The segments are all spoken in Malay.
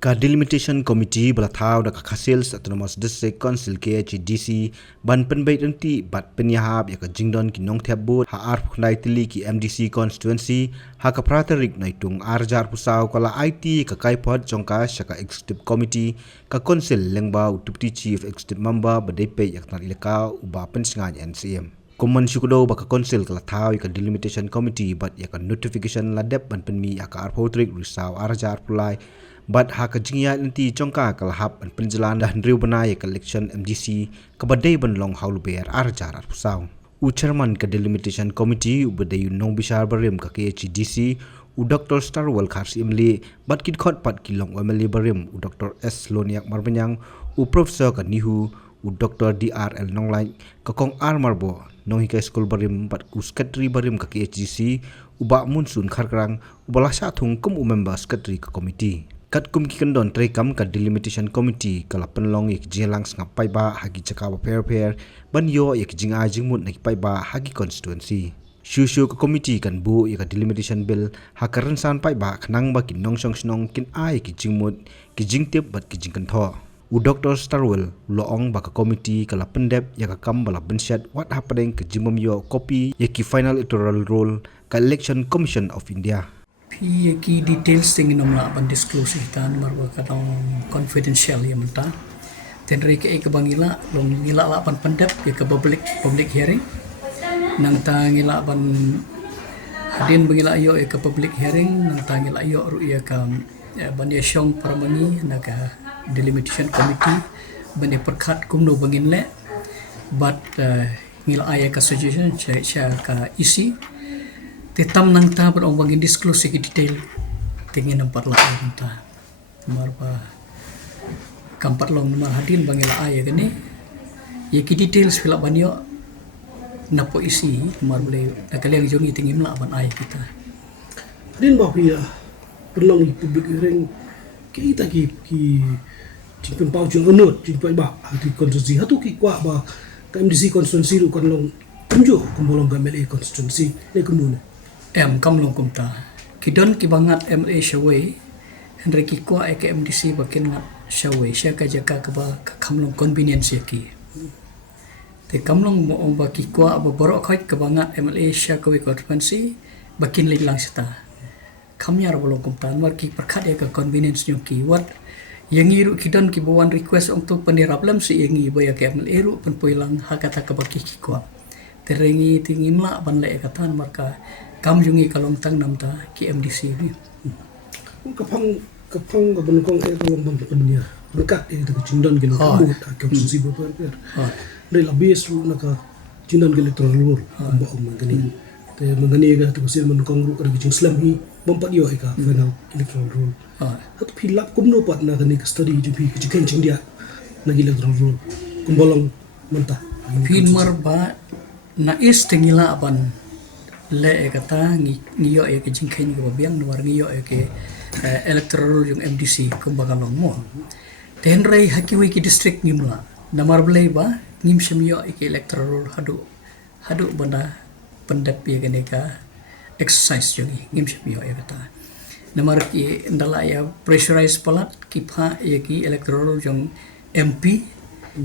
Ka Delimitation Committee balathau da Khasils Autonomous District Council KHDC ban penbait enti bat penyahap ya ka jingdon ki nong thebut ha ar phnai tili ki MDC constituency ha ka praterik naitung arjar pusau kala IT ka kaipod jongka shaka executive committee ka council lengba deputy chief executive member badepe yak nar ilaka uba pensingan NCM Kuman syukudo baka council kala thau ka Delimitation Committee bat ya ka notification ladep ban penmi ya ka arpotrik risau arjar pulai Bat haka jingya nanti jongka kalahap an penjalan dah riu benai ke election MDC kabadai ban long haul ber arjar pusau. U chairman ke Delimitation Committee u badai nong bishar barim ke KHDC u Dr. Starwell Khars Imli bat kit khot pat kilong MLA barim u Dr. S Loniak Marbanyang u Professor ke Nihu u Dr. DRL Nonglai ke Kong R Marbo nong hika school barim bat ku secretary barim ke KHDC u ba munsun kharkrang u balasa thung kum u member secretary ke committee. Kat kum ki kendon trekam ka Delimitation Committee kala penlong ik jelang ngapai ba hagi cakawa pair ban yo ik jinga jingmut nak pai ba hagi constituency shu ka committee kan bu ik delimitation bill hakaran san pai ba khnang ba kin nong song snong kin ai ki jingmut ki jingtep bat ki jingkan tho u Dr. Starwell loong ba ka committee kala pendep ya ka kam bala bensyat what happening ke jingmom yo copy ya ki final electoral roll ka Election Commission of India Pi ki details tingin namla ban disclose itan marwa kadang confidential ya menta tenre ke bangila long ngila la pan pendep ke public hearing nang ta ngila ban hadin bangila ayo ke public hearing nang ta ngila ayo ru ya ka ban ya syong paramangi naga Delimitation Committee ban ya perkhat kumno bangin le but ngila aya ka suggestion cha ka isi Tetam nang ta berong bagi disclose ki detail tingin nampak lah ta marba kampat long nomor hadin bagi la ay gani ye ki details fila banyo napo isi mar boleh nakaliang jongi tingin la ban ay kita hadin ba ya perlong public hearing kita ki jingpen pau jong onot jingpen ba hati konstitusi hatu ki kwa ba MDC constituency ru kan long kunjo kumbolong MLA constituency ne kumune kamlong kumta kidon kibangat MLA Shaway Henry Kikwa ke MDC bakin ngat Shaway sya ka jaka ka ba kamlong convenience ki te kamlong mo ba Kikwa ba borok khait kabangat MLA sya ka constituency bakin lilang sita kamyar bolong kumta mar ki perkhat ya ka convenience nyo ki wat yang iru kidon ki bawan request untuk pendiraplam si yangi ba ya ke MLA ru penpoilang hakata ka ba Kikwa terengi tingin la ban le katan marka kam jungi kalong tang namta ki MDC ni kapang ga bunukong e kalong bang penya berkat e ta jindon gelo kamu ta konstitusi bo per re la base ru naka jindon gelo electoral ba mangani te mangani ga tu sil bunukong ru ka jing slam hi bompat yo e ka final electoral rule hat philap kumno pat na kani study ju phi ki ken jing dia na electoral rule kumbolong menta pin marba na is tingila ban le kata ngiyo ke jingkhen ke babiang nuar ngiyo ke electoral yung MDC kumbagalong mo tenrei hakiwi ki district ngimla namar blai ba ngim semyo ke electoral hadu banda pendap ya gane ka exercise yung ngim semyo ya kata namar ki ndala ya pressurize palat ki pha ya ki electoral yung MP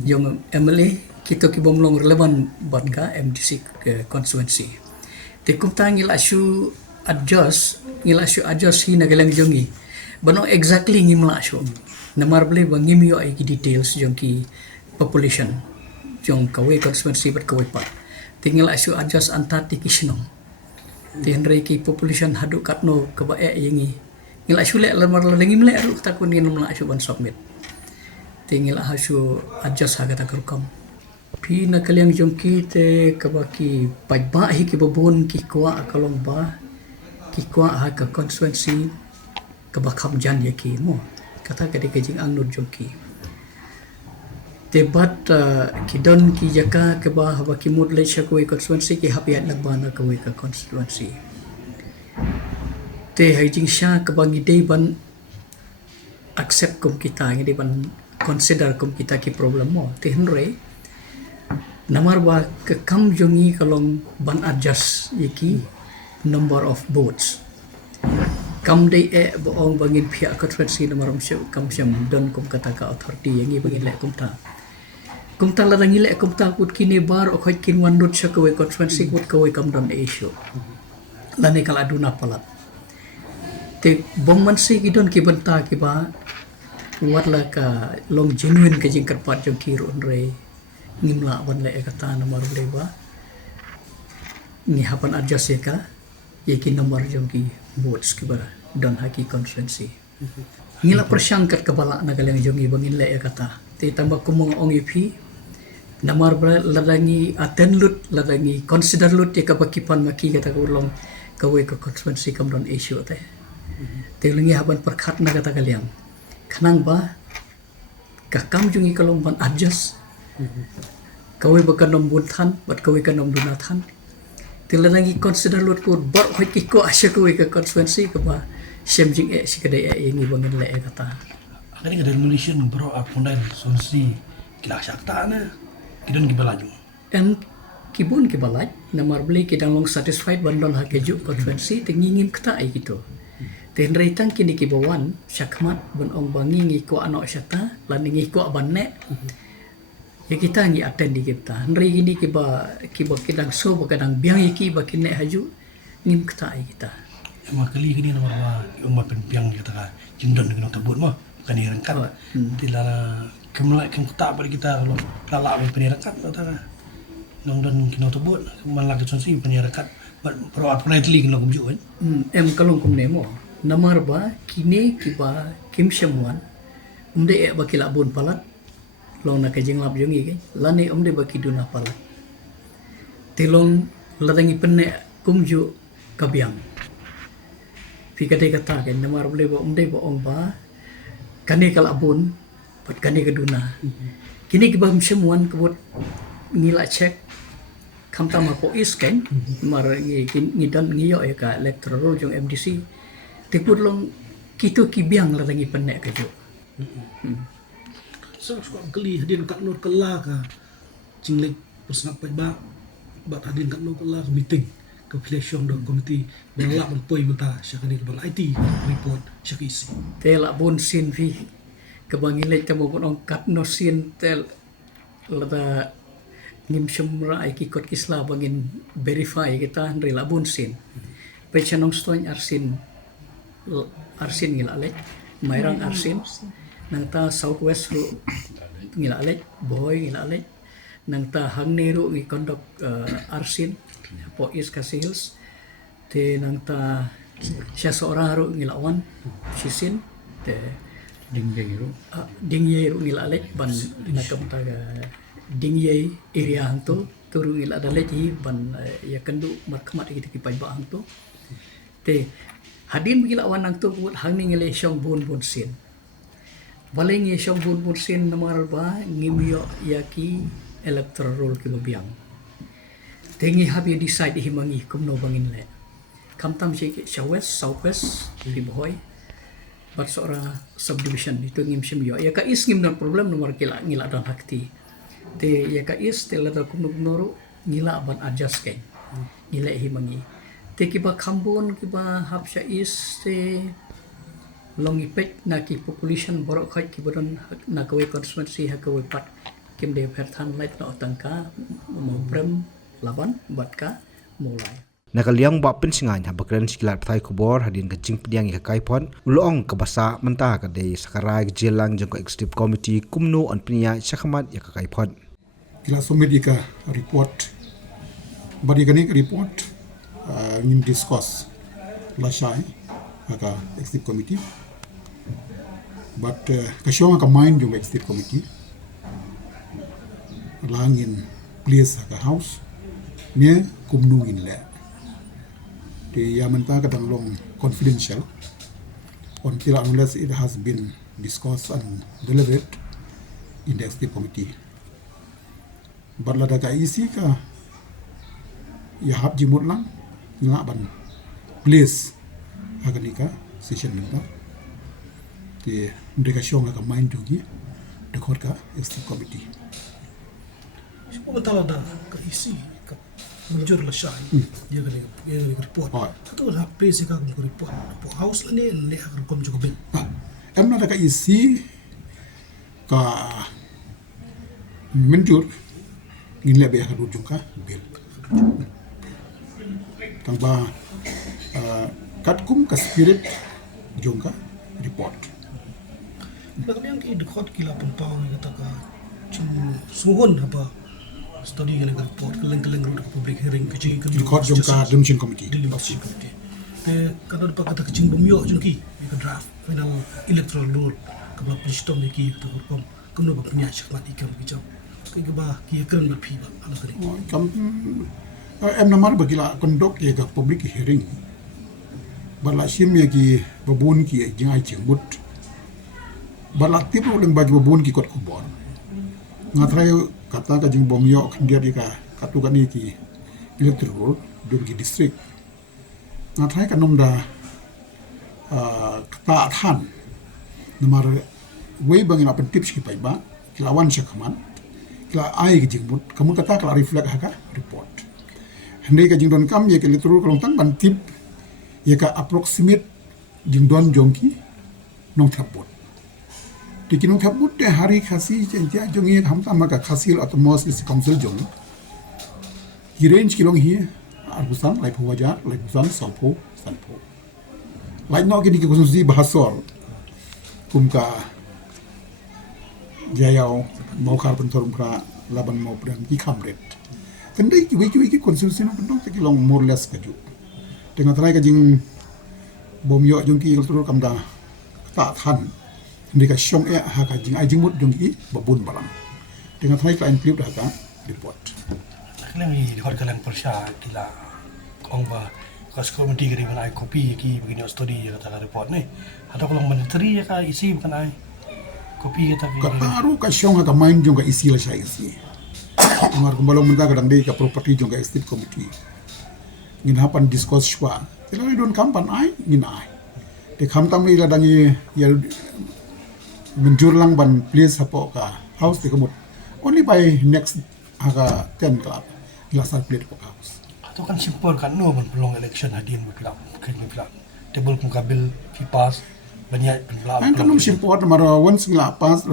yung MLA kita ki bomlong relevan ban ka MDC constituency Tekum ta ngila syu adjust hi nagalang jongi bano exactly ngimla syu namar ble bang ngimyo ay details jong ki population jong kawai constituency bat kawai pa tingila syu adjust antati kisnong tenre ki population hadu katno ka ba yengi ngila syu le lamar lengim le ru ta kun ngimla syu ban submit tingila syu adjust hagata kurkam pi nakaliang jongki te kabaki paiba hi ki babon ki kwa akalong ba ki kwa ha ka constituency kabakam jan ye ki mo kata ka de jing ang nur jongki te bat kidon ki jaka ke ba ha ki mud le sha ko constituency ki hapiat lagbana ka ka constituency te hai jing sha ka bangi de ban accept kum kita ngi de ban consider kum kita ki problem mo te henre namar ba ke kam jongi kalong ban adjust yaki number of votes kam dei boong bangin pihak konferensi nomor kam syam don kum kata ka authority yang bangin lek kum ta la dangi lek kum ta kut kini bar o khoi kin wan dot syakwe konferensi kut kawai kam don issue lani kala duna palat te bom man si gidon ki benta ki ba wat la ka long genuine ka jing karpat jong ki ron re ngimla wan le kata nomor leba ni hapan adjust ka yakin nomor jong ki votes ki ba don haki konferensi ngila persangkat kepala nagaleng jong i bangin le kata te tambah kumong ong ipi namar bra ladangi aten lut ladangi consider lut ya kapakipan maki kata ulong kawe ka konferensi kam don issue te te lengi haban perkhat na kata kaliang kanang ba kakam jong i kalong ban adjust kawe bakan nom buntan bat kawe kan nom dunatan tila lagi consider lut ko bor hoi ki ko asya ko ka konferensi ka ba semjing si kadai ini bangin le kata Akhirnya ada Malaysian bro aku dan sonsi kila syakta na kidon kibalaju. en kibun kibalaj namar beli kidang long satisfied bandol hakeju konferensi tingingim kata ai gitu ten reitang kini kibawan syakmat ban ong bangi ngi ko anok syata lan ngi ko banne ya kita ngi attend di kita nri gini kiba kidang so kadang biang iki ba kinne haju ngim kata ai kita Emang kali gini nama apa yang makan piang kita kan jindon dengan tabut mah bukan yang rengkat. Tila kemelak tak pada kita kalau lalak penirangkat kata kan. Nong don kena tabut malah ke sonsi penirangkat. Pero apa nak teling kalau kumju kan. Em kalong kum nemo namar ba kini kiba kim syamuan umde ba kila bun palat long na kajing lap jongi kan lani umde ba kiduna palat tilong ladangi penne kumju kabiang fikade kata kan namar boleh ba umde ba ong ba kani kala bun pat kani keduna kini kiba syamuan kebut ngila cek kam tama po is kan mar ngidan ngiyo ya ka electoral jong MDC tipud long kitu kibiang ladangi penne kajo So kali hadin kat nur kala ka cinglik persnap ba hadin kat nur kala meeting ke pelesyong dong komiti balak mempoi menta syakani ke IT report syakisi. tela bon sin vi kebangilet kamu pun ong kat no sin tel lada ngim semra iki kot kisla bangin verify kita rela bon sin pechanong stoin arsin ngila lek mairang arsin nang ta southwest ru ngila lek boy ngila lek nang ta hangne ru ngi kondok arsin po is kasils te nang ta siya seorang ru ngilawan sisin te dingye ru ngila lek ban nakam taga dingye area hantu turu ngila dalek hi ban ya kendu markmat kita kipai ba hantu te hadin bigila awan nang tu buat hang ni ngele syong bun sin baling ye syong bun sin namar ba ngimyo yaki electoral roll ki babiang tengi habi decide himangi kumno bangin le kamtam si southwest di boy bat seorang subdivision itu ngim syimyo ya ka is ngim dan problem nomor kila ngila dan hakti te ya ka is te la kumno noru ngila ban adjust kai ngile himangi te kiba kambon kiba hapsya is te long ipek na ki population borok khaj ki bodon na kawe constituency ha kawe pat kim de perthan light no tangka mo prem laban batka mulai nakaliang ba pensingan ha bakran sikilat thai khobor hadin ka jing pdiang ka kaipon ulong ka basa menta ka de sakarai jelang jong ka executive committee kumno on pnia sakhamat ya ka kaipon kila somedi ka report badi gani report ngin discuss la shai aka executive committee but kasyong ka mind yung executive committee langin place aka house ne kumnungin le te yamanta ka long confidential until unless it has been discussed and delivered in the executive committee but la daga isi ka ya hab jimut lang ngaban place aganika session nita te ndeka shonga ka mind jogi de korka executive committee Siapa betul ada ke isi ke menjur la shai dia kali report tu dah place ka ko report po house ni le ka kom jo ben em na ka isi ka menjur ngin lebe ka dur jungka bil tang ba kat kum ka spirit jungka report nak yang ki dekat kila pentau ni kata ka suhun apa study yang report keleng-keleng ru public hearing kecing ke report jungka demchin committee deliberasi committee kada dapat kata kecing bumyo jungki ka draft final electoral rule kabla pistom ni ki to kom kuno ba punya syakmat ikam bicam ke ba ki keren ba phi ba ala kari kam em namar bagila kondok ye ga public hearing bala sim ye ki babun ki jingai chengbut bala tip uleng bagi babun ki kot kubon ngatrai kata ka jing bomyo khandia di ka katu ka ni ki electoral dum ki district ngatrai ka nomda kata than namar way bangin apen tips ki pai ba kilawan syakman kila ai ki jingbut kamu kata kala reflect haka report hande ka jingdon kam ye ke electoral kalong tang ban tip ye ka approximate jingdon jongki nong thapot tikinong thapot te hari khasi jentia jongi hamta maka khasil atau mos is council jong ki range kilong hi arbusan lai phawaja lai busan sampo sanpo lai no ki ki kususi bahasor kumka jayau mau kar pentorum pra laban mau pran ki khamret kendai ki wiki konstitusi no pendong te kilong more less kaju dengan try ka jing bomyo jongki electoral kamda ta than ndika syong ha ka jing ai jing mut jongki babun balang dengan try ka include ha ka report keleng ni hot keleng persya kila ong ba kas committee kari ban ai copy ki begini study ya kata report ni atau kalau menteri ya ka isi bukan ai copy kita ka taru ka syong ha ka main jong ka isi la sai isi amar kumbalong menta kadang dei ka property jong ka estate committee ngin hapan discuss shwa tela don kampan ai ngin ai de khamtam ni la dangi ya menjur lang ban place hapo ka house de kamut only by next aga 10 club lasar plate ko house atau kan simple kan no ban pelong election hadin berkelap kini pelak table kum kabil fi pass banyak pelak kan kanum simport mara once ngla pas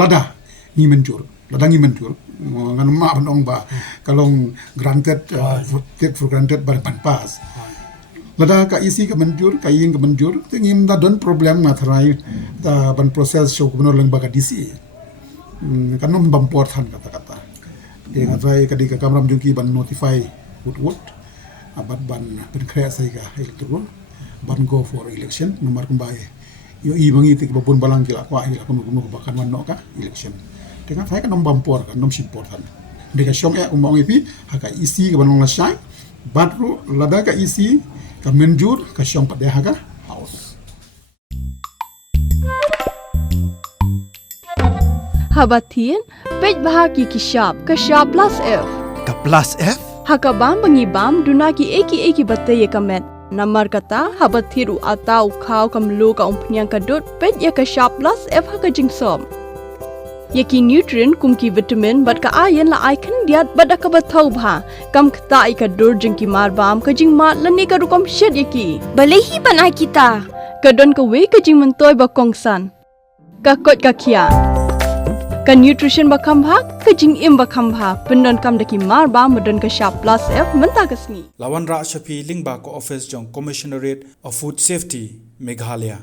lada ni menjur lada ni menjur ngan ma bandong ba kalong granted take for granted ban pass lada ka isi ka menjur ka ing ka menjur tingim da don problem na tharai da ban process show ko lang ba ka disi kanum bamport han kata de ngatrai ka di ka kamram jungki ban notify wood abat ban ben krea sai ka electoral ban go for election nomor kumbai yo i bangi tik babun balang kila kwa ila kuno bakan wan no ka election dengan saya kan nom bampor kan nom simport han de ka shom ya umong ipi haka isi ka banong la shai batru lada ka isi ka menjur ka shom pada haka house Habatin pej bahagi kishab plus F Ka plus F? hakabam bangibam dunaki eki batte ye kamet namar kata habathiru atau khau kamlu ka umpnyang kadut pej ya kishab plus F haka jingsom yaki nutrient kumki vitamin bat ka ayen la icon diat bada ka bathau bha kam khta I ka dur jingki marbam ka jing mat lani ka rukom shed yaki balehi banai kita kadon ka we ka jing mentoy ba kongsan ka kot ka khia ka nutrition ba khambha ka jing im ba khambha pendon kam daki marba modon ka sharp plus F menta kasni Lawan Ra Shafi Lingba ko office jong Commissionerate of Food Safety Meghalaya